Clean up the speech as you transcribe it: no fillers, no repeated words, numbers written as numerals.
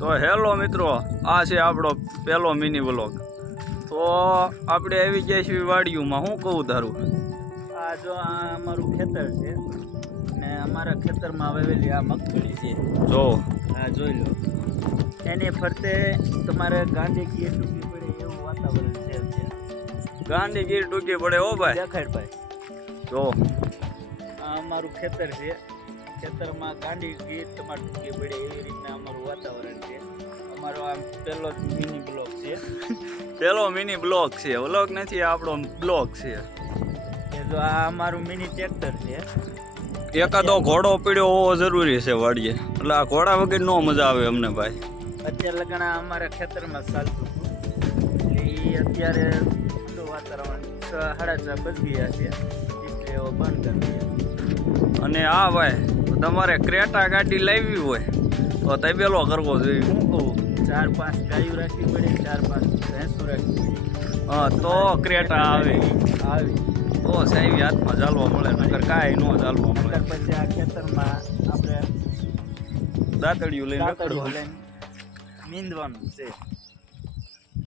તો હેલો મિત્રો, આ છે આપણો પહેલો મિની વ્લોગ. તો આપણે આવી ગયા છીએ વાડીઓમાં. શું કહું તારું? આ જો આ અમારું ખેતર છે ને અમારા ખેતરમાં વાવેલી આ મગફળી છે. જો આ જોઈ લો. એની ફરતે તમારે ગાંડી ગીર ડૂબી પડે એવું વાતાવરણ છે અત્યારે. ગાંડી ગીર ડૂબી પડે હો ભાઈ. દેખાડ ભાઈ. જો આ અમારું ખેતર છે. ખેતરમાં ગાંડી ગીર તમારે ડૂબી પડે એવી રીતના અમારું વાતાવરણ છે. અમારો આ પહેલો મિની બ્લોક છે. પેલો મિની બ્લોક છે, વ્લોગ નથી, આપણો બ્લોક છે. એ જો આ અમારું મિની ટ્રેક્ટર છે. એકાદો ઘોડો પીડ્યો હોવો જરૂરી છે વાડીએ, એટલે આ ઘોડા વગર નો મજા આવે અમને ભાઈ. અત્યારે લગણા અમારા ખેતરમાં ચાલતું હતું એટલે એ અત્યારે ઠંડુ વાતાવરણ 6:30 બદલી ગયા છે એટલે એવો બંધ કરી દે. અને આ ભાઈ તમારે ક્રેટા ગાડી લાવી હોય તો તબેલો કરવો જોઈએ. શું કહું? 4-5 ગાયો રાખવી પડે, 4-5 ભેંસો રાખવી પડે. હા, તો ક્રેટા આવે. તો સાહેબ હાથમાં ચાલવા મળે, નકર કાંઈ ન ચાલવા મળે. નકર પછી આ ખેતરમાં આપણે દાંતડિયું લઈને દાંતડીઓ રખડવાનું. લઈને નીંદવાનું છે.